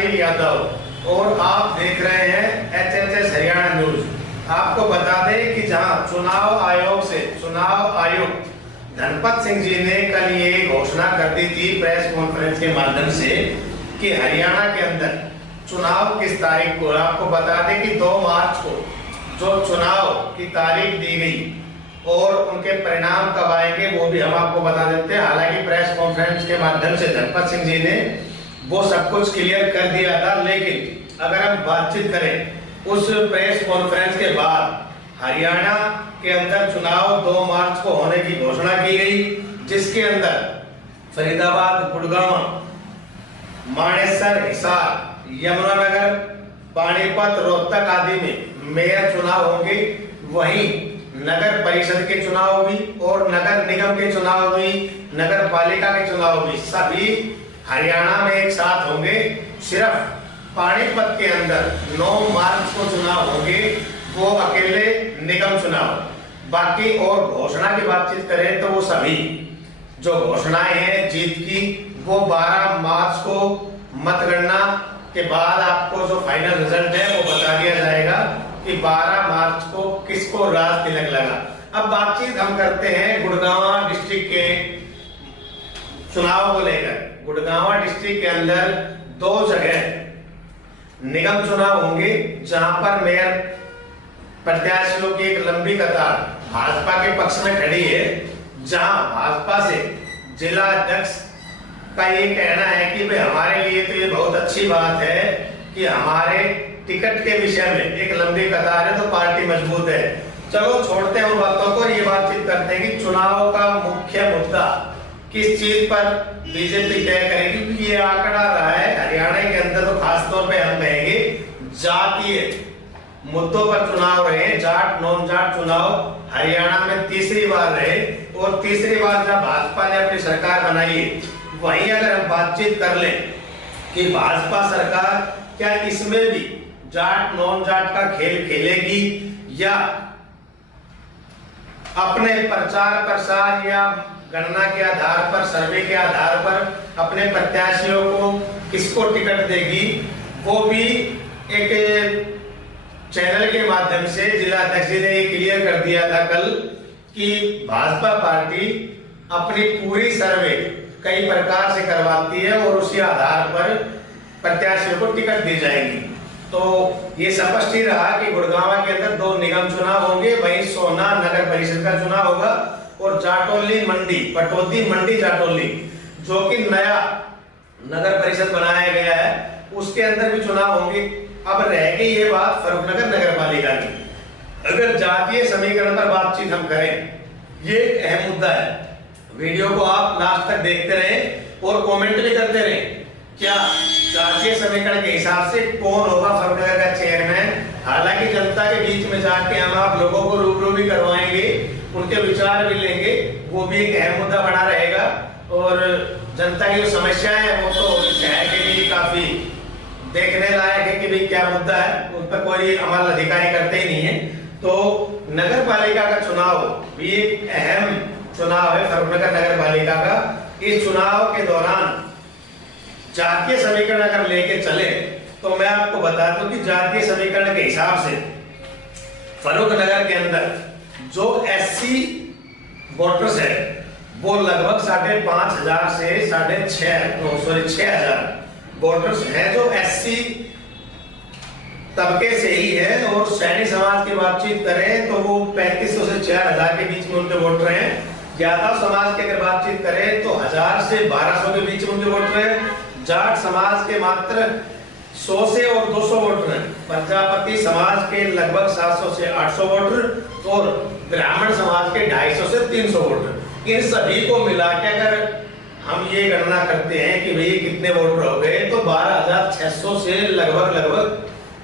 पाटिल यादव और आप देख रहे हैं HHS हरियाणा न्यूज। आपको बता दें कि जहां चुनाव आयुक्त धनपत सिंह जी ने कल ये घोषणा कर दी थी प्रेस कॉन्फ्रेंस के माध्यम से कि हरियाणा के अंदर चुनाव किस तारीख को। आपको बता दें कि 2 मार्च को जो चुनाव की तारीख दी गई और उनके परिणाम कब आएंगे वो भी हम आपको बता देते हैं। हालांकि प्रेस कॉन्फ्रेंस के माध्यम से धनपत सिंह जी ने वो सब कुछ क्लियर कर दिया था, लेकिन अगर हम बातचीत करें उस प्रेस कॉन्फ्रेंस के बाद हरियाणा के अंदर चुनाव 2 मार्च को होने की घोषणा की गई, जिसके अंदर फरीदाबाद, गुड़गांव, मानेसर, हिसार, यमुनानगर, पानीपत, रोहतक आदि में मेयर चुनाव होंगे। वहीं नगर परिषद के चुनाव भी और नगर निगम के चुनाव भी, नगर पालिका के चुनाव भी सभी हरियाणा में एक साथ होंगे। सिर्फ पानीपत के अंदर 9 मार्च को चुनाव होंगे, वो अकेले निगम चुनाव। बाकी और घोषणा की बातचीत करें तो वो सभी जो घोषणाएं हैं जीत की वो 12 मार्च को मतगणना के बाद आपको जो फाइनल रिजल्ट है वो बता दिया जाएगा कि 12 मार्च को किसको राज तिलक लगा। अब बातचीत हम करते हैं गुड़गांव डिस्ट्रिक्ट के चुनाव को लेकर। गुड़गांव डिस्ट्रिक्ट के अंदर 2 जगह निगम चुनाव होंगे, जहां पर मेयर प्रत्याशियों की एक लंबी कतार भाजपा के पक्ष में खड़ी है। जहां भाजपा से जिला अध्यक्ष का ये कहना है कि भाई हमारे लिए तो ये बहुत अच्छी बात है कि हमारे टिकट के विषय में एक लंबी कतार है तो पार्टी मजबूत है। चलो छोड़ते हैं उन बातों को, ये बातचीत करते हैं कि चुनाव का मुख्य मुद्दा किस चीज पर बीजेपी तय करेगी, क्योंकि ये आंकड़ा रहा है हरियाणा के अंदर तो खासतौर पे हम कहेंगे जातीय मुद्दों पर चुनाव रहे। जाट नॉन जाट चुनाव हरियाणा में तीसरी बार रहे और तीसरी बार जब भाजपा ने अपनी सरकार बनाई है, वहीं अगर हम बातचीत कर लें कि भाजपा सरकार क्या इसमें भी जाट नॉन जाट का खेल खेलेगी या अपने प्रचार प्रसार या गणना के आधार पर, सर्वे के आधार पर अपने प्रत्याशियों को किसको टिकट देगी, वो भी एक चैनल के माध्यम से जिला अध्यक्ष जी ने क्लियर कर दिया था कल कि भाजपा पार्टी अपनी पूरी सर्वे कई प्रकार से करवाती है और उसी आधार पर प्रत्याशियों को टिकट दी जाएगी। तो ये स्पष्ट ही रहा कि गुड़गांव के अंदर 2 निगम चुनाव होंगे, वहीं सोना नगर परिषद का चुनाव होगा और जाटोली मंडी, पटौदी मंडी जाटोली जो कि नया नगर परिषद बनाया गया है उसके अंदर भी चुनाव होंगे। अब रह गई ये बात फरूखनगर नगर पालिका की। अगर जातीय समीकरण पर बातचीत हम करें, ये एक अहम मुद्दा है। वीडियो को आप लास्ट तक देखते रहें और कमेंट भी करते रहें क्या जातीय समीकरण के हिसाब से कौन होगा फरूखनगर का चेयरमैन। हालांकि जनता के बीच में जाके हम आप लोगों को रूबरू भी करवाएंगे, उनके विचार भी लेंगे, वो भी एक अहम मुद्दा बना रहेगा। और जनता की जो समस्याएं है वो तो शहर के लिए काफी देखने लायक है कि भाई क्या मुद्दा है, उन पर कोई अमल अधिकारी करते ही नहीं है। तो नगर पालिका का चुनाव भी एक अहम चुनाव है फरूखनगर नगर पालिका का। इस चुनाव के दौरान जातीय समीकरण अगर लेके चले तो मैं आपको बता दूं कि जातीय समीकरण के हिसाब से फरूखनगर के अंदर जो SC वोटर्स है वो लगभग 5,500 से 6,000 वोटर्स हैं जो SC तबके से ही है। और सैनी समाज की बातचीत करें तो वो 3,500 से 4,000 के बीच में उनके वोटर हैं। यादव समाज की अगर बातचीत करें तो 1,000 से 1,200 के बीच में उनके वोटर हैं। जाट समाज के मात्र 100 से और 200 वोटर हैं। प्रजापति समाज के लगभग 700 से 800 वोटर और ब्राह्मण समाज के 250 से 300 वोटर। इन सभी को मिला के अगर हम ये गणना करते हैं कि भाई कितने वोटर हो गए तो 12,600 से लगभग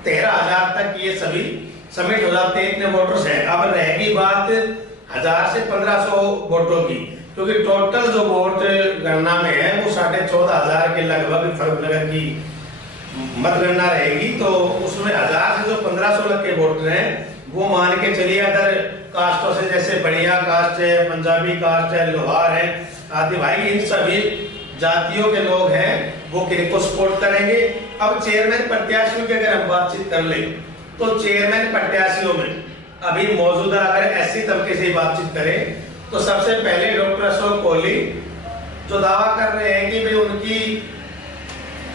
13,000 तक ये सभी समिट हो जाते हैं, इतने वोटर्स हैं। अब रहेगी बात 1,000 से 1,500 वोटों की, क्योंकि टोटल जो वोट गणना में है वो 14,500 के लगभग फरूखनगर की मतगणना रहेगी। तो उसमें 1,000 से जो 1,500 के वोटर हैं वो मान के चलिए अदर कास्टों से, जैसे बढ़िया कास्ट है, पंजाबी कास्ट है, लोहार है आदि भाई, इन सभी जातियों के लोग हैं वो किनको सपोर्ट करेंगे। अब चेयरमैन प्रत्याशियों की अगर हम बातचीत कर ले तो चेयरमैन प्रत्याशियों में अभी मौजूदा अगर ऐसी तबके से बातचीत करें तो सबसे पहले डॉक्टर अशोक कोहली जो दावा कर रहे हैं कि भाई उनकी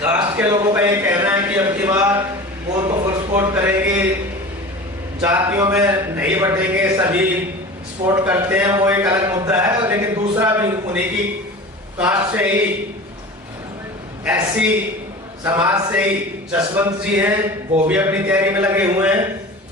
कास्ट के लोगों का ये कहना है कि अब की बार वो उनको फुल सपोर्ट करेंगे, जातियों में नहीं बटेंगे, सभी सपोर्ट करते हैं, वो एक अलग मुद्दा है। लेकिन दूसरा भी उन्हीं की कास्ट से ही एससी समाज से ही जसवंत जी हैं, वो भी अपनी तैयारी में लगे हुए हैं।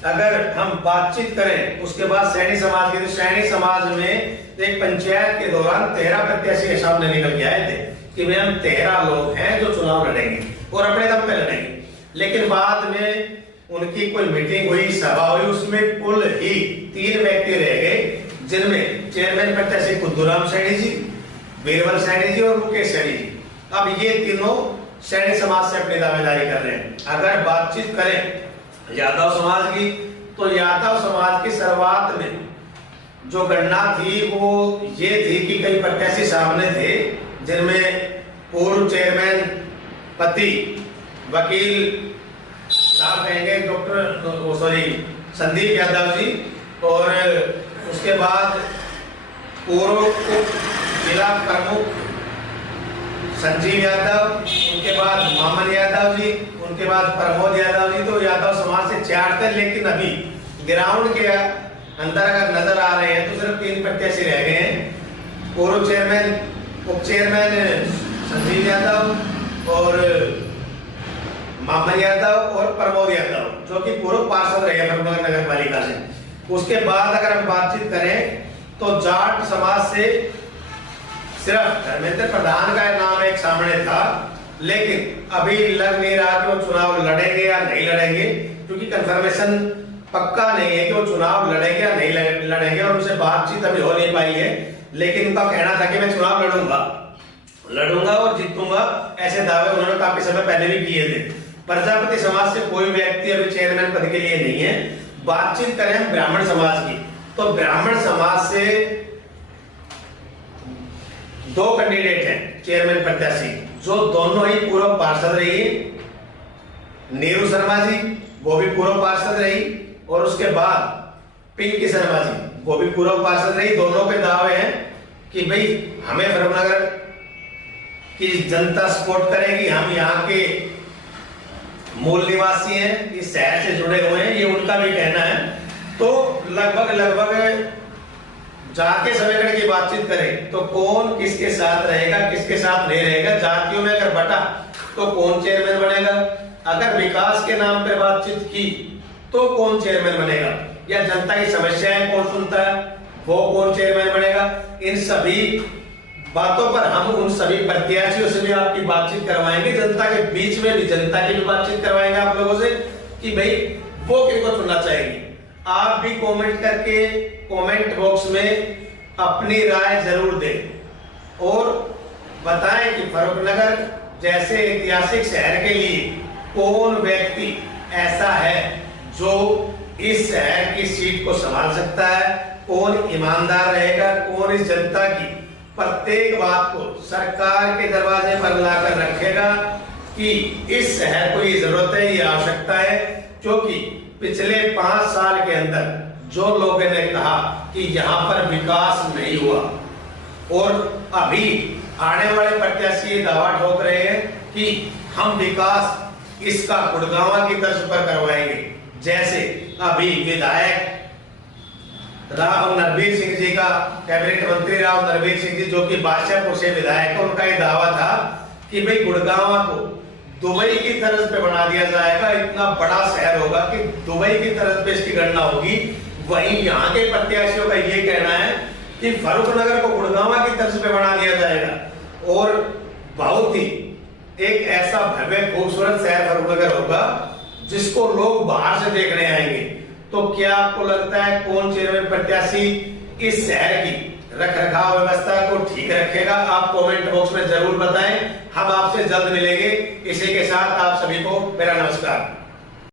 अगर हम बातचीत करें उसके बाद सैनी समाज की, तो सैनी समाज में एक पंचायत के दौरान 13 प्रत्याशी सामने निकल के आए थे कि वे हम 13 लोग हैं जो चुनाव लड़ेंगे और अपने दम पे लड़ेंगे। लेकिन बाद में उनकी कोई मीटिंग हुई, सभा हुई, उसमें कुल ही 3 व्यक्ति रह गए, जिनमें चेयरमैन प्रत्याशी कुद्दूराम सैनी जी, बीरबल सैनी जी और मुकेश सैनी जी। अब ये तीनों सैनी समाज से अपनी दावेदारी कर रहे हैं। अगर बातचीत करें यादव समाज की, तो यादव समाज की शुरुआत में जो गणना थी वो ये थी कि कई प्रत्याशी सामने थे, जिनमें पूर्व चेयरमैन पति वकील साहब कहेंगे डॉक्टर संदीप यादव जी, और उसके बाद पूर्व उप जिला प्रमुख संजीव यादव, उनके बाद मामन यादव जी, उनके बाद प्रमोद यादव जी। तो यादव समाज से 4 थे, लेकिन अभी ग्राउंड के अंदर अगर नजर आ रहे हैं तो सिर्फ 3 प्रत्याशी रह गए हैं, पूर्व चेयरमैन, उप चेयरमैन संजीव यादव और मामन यादव और प्रमोद यादव, जो कि पूर्व पार्षद रहे फरुखनगर नगर पालिका से। उसके बाद अगर हम बातचीत करें तो जाट समाज से सिर्फ धर्मेंद्र प्रधान का नाम एक सामने था, लेकिन अभी लग नहीं रहा कि वो चुनाव लड़ेंगे या नहीं लड़ेंगे, क्योंकि कंफर्मेशन पक्का नहीं है कि वो चुनाव लड़ेंगे या नहीं लड़ेंगे, और उनसे बातचीत अभी हो नहीं पाई है। लेकिन उनका कहना था कि मैं चुनाव लड़ूंगा और जीतूंगा, ऐसे दावे उन्होंने काफी समय पहले भी किए थे। प्रजापति समाज से कोई व्यक्ति अभी चेयरमैन पद के लिए नहीं है। बातचीत करें हम ब्राह्मण समाज की, तो ब्राह्मण समाज से 2 कैंडिडेट हैं चेयरमैन प्रत्याशी, जो दोनों ही पूर्व पार्षद रही। नीरू शर्मा जी, वो भी पूर्व पार्षद रही, और उसके बाद पिंकी शर्मा जी, वो भी पूर्व पार्षद रही। दोनों के दावे हैं कि भाई हमें फरुखनगर की जनता सपोर्ट करेगी, हम यहाँ के मूल निवासी हैं, इस शहर से जुड़े हुए हैं, ये उनका भी कहना है। तो लगभग जाति समीकरण की बातचीत करें तो कौन किसके साथ रहेगा, किसके साथ नहीं रहेगा, जातियों में अगर बटा तो कौन चेयरमैन बनेगा, अगर विकास के नाम पर बातचीत की तो कौन चेयरमैन बनेगा, या जनता की समस्याएं कौन सुनता है वो कौन चेयरमैन बनेगा, इन सभी बातों पर हम उन सभी प्रत्याशियों से भी आपकी बातचीत करवाएंगे, जनता के बीच में भी जनता की भी बातचीत करवाएंगे आप लोगों से कि भाई वो किसको चुनना चाहेंगे। आप भी कमेंट करके कमेंट बॉक्स में अपनी राय जरूर दें और बताएं कि फरुखनगर जैसे ऐतिहासिक शहर के लिए कौन व्यक्ति ऐसा है जो इस शहर की सीट को संभाल सकता है, कौन ईमानदार रहेगा, कौन इस जनता की प्रत्येक बात को सरकार के दरवाजे पर लाकर रखेगा कि इस शहर को ये जरूरत है, ये आवश्यकता है। क्योंकि पिछले 5 साल के अंदर जो लोगों ने कहा कि यहाँ पर विकास नहीं हुआ, और अभी आने वाले प्रत्याशी दावा ठोक रहे हैं कि हम विकास इसका गुड़गांव की तर्ज पर करवाएंगे। जैसे अभी विधायक राव नरवीर सिंह जी का, कैबिनेट मंत्री राव नरवीर सिंह जी जो कि बादशाहपुर से विधायक है, उनका ये दावा था कि भाई गुड़गांव को दुबई की तर्ज पे बना दिया जाएगा, इतना बड़ा शहर होगा कि दुबई की तर्ज पे इसकी गणना होगी। वहीं यहाँ के प्रत्याशियों का ये कहना है कि फरुखनगर को गुड़गांव की तर्ज पे बना दिया जाएगा और बहुत ही एक ऐसा भव्य खूबसूरत शहर फरुखनगर होगा जिसको लोग बाहर से देखने आएंगे। तो क्या आपको लगता है कौन चेयरमैन प्रत्याशी इस शहर की रखरखाव व्यवस्था को ठीक रखेगा? आप कमेंट बॉक्स में जरूर बताएं। हम आपसे जल्द मिलेंगे। इसी के साथ आप सभी को मेरा नमस्कार।